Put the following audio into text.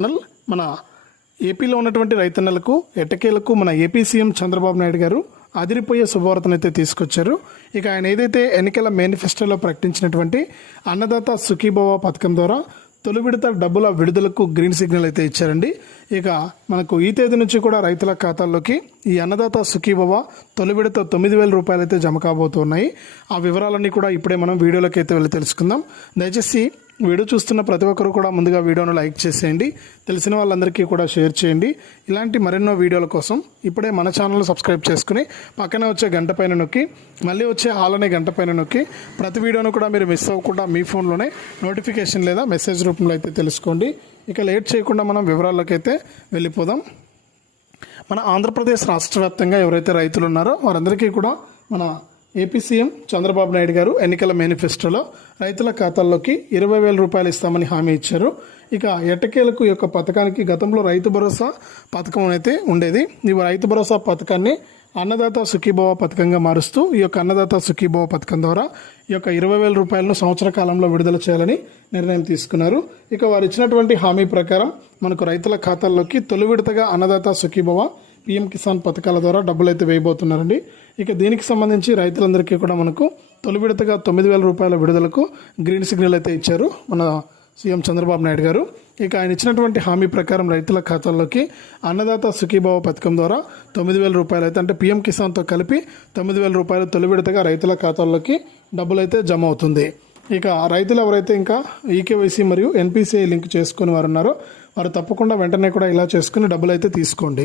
Channel మన ఏపీలో ఉన్నటువంటి రైతన్నలకు ఎట్టకేలకు మన ఏపీ సీఎం చంద్రబాబు నాయుడు గారు అదిరిపోయే శుభవార్తను అయితే తీసుకొచ్చారు. ఇక ఆయన ఏదైతే ఎన్నికల మేనిఫెస్టోలో ప్రకటించినటువంటి అన్నదాత సుఖీభవ పథకం ద్వారా తొలి విడత డబ్బుల విడుదలకు గ్రీన్ సిగ్నల్ అయితే ఇచ్చారండి. ఇక మనకు ఈ తేదీ నుంచి కూడా రైతుల ఖాతాల్లోకి ఈ అన్నదాత సుఖీభవ తొలి విడత తొమ్మిది వేల రూపాయలు అయితే జమ కాబోతున్నాయి. ఆ వివరాలన్నీ కూడా ఇప్పుడే మనం వీడియోలోకి అయితే వెళ్ళి తెలుసుకుందాం. దయచేసి వీడియో చూస్తున్న ప్రతి ఒక్కరు కూడా ముందుగా వీడియోను లైక్ చేసేయండి. తెలిసిన వాళ్ళందరికీ కూడా షేర్ చేయండి. ఇలాంటి మరెన్నో వీడియోల కోసం ఇప్పుడే మన ఛానల్ సబ్స్క్రైబ్ చేసుకుని పక్కనే వచ్చే గంట పైన నొక్కి మళ్ళీ వచ్చే హాల్ అనే గంట పైన నొక్కి ప్రతి వీడియోను కూడా మీరు మిస్ అవ్వకుండా మీ ఫోన్లోనే నోటిఫికేషన్ లేదా మెసేజ్ రూపంలో అయితే తెలుసుకోండి. ఇక లేట్ చేయకుండా మనం వివరాల్లోకి అయితే వెళ్ళిపోదాం. మన ఆంధ్రప్రదేశ్ రాష్ట్ర వ్యాప్తంగా ఎవరైతే రైతులు ఉన్నారో వారందరికీ కూడా మన ఏపీ సీఎం చంద్రబాబు నాయుడు గారు ఎన్నికల మేనిఫెస్టోలో రైతుల ఖాతాల్లోకి ఇరవై వేల రూపాయలు ఇస్తామని హామీ ఇచ్చారు. ఇక ఎట్టకేలకు యొక్క పథకానికి గతంలో రైతు భరోసా పథకం అయితే ఉండేది. ఈ రైతు భరోసా పథకాన్ని అన్నదాత సుఖీభవ పథకంగా మారుస్తూ ఈ యొక్క అన్నదాత సుఖీభవ పథకం ద్వారా ఈ యొక్క ఇరవై వేల రూపాయలను సంవత్సర కాలంలో విడుదల చేయాలని నిర్ణయం తీసుకున్నారు. ఇక వారు ఇచ్చినటువంటి హామీ ప్రకారం మనకు రైతుల ఖాతాల్లోకి తొలి విడతగా అన్నదాత సుఖీభవ పీఎం కిసాన్ పథకాల ద్వారా డబ్బులు అయితే వేయబోతున్నారండి. ఇక దీనికి సంబంధించి రైతులందరికీ కూడా మనకు తొలి విడతగా తొమ్మిది వేల రూపాయల విడుదలకు గ్రీన్ సిగ్నల్ అయితే ఇచ్చారు మన సీఎం చంద్రబాబు నాయుడు గారు. ఇక ఆయన ఇచ్చినటువంటి హామీ ప్రకారం రైతుల ఖాతాల్లోకి అన్నదాత సుఖీభావ పథకం ద్వారా తొమ్మిది వేల రూపాయలు అయితే అంటే పీఎం కిసాన్తో కలిపి తొమ్మిది వేల రూపాయలు తొలి విడతగా రైతుల ఖాతాల్లోకి డబ్బులు అయితే జమ అవుతుంది. ఇక రైతులు ఎవరైతే ఇంకా ఈకేవైసీ మరియు ఎన్పిసిఐ లింక్ చేసుకుని వారు ఉన్నారో వారు తప్పకుండా వెంటనే కూడా ఇలా చేసుకుని డబ్బులు అయితే తీసుకోండి.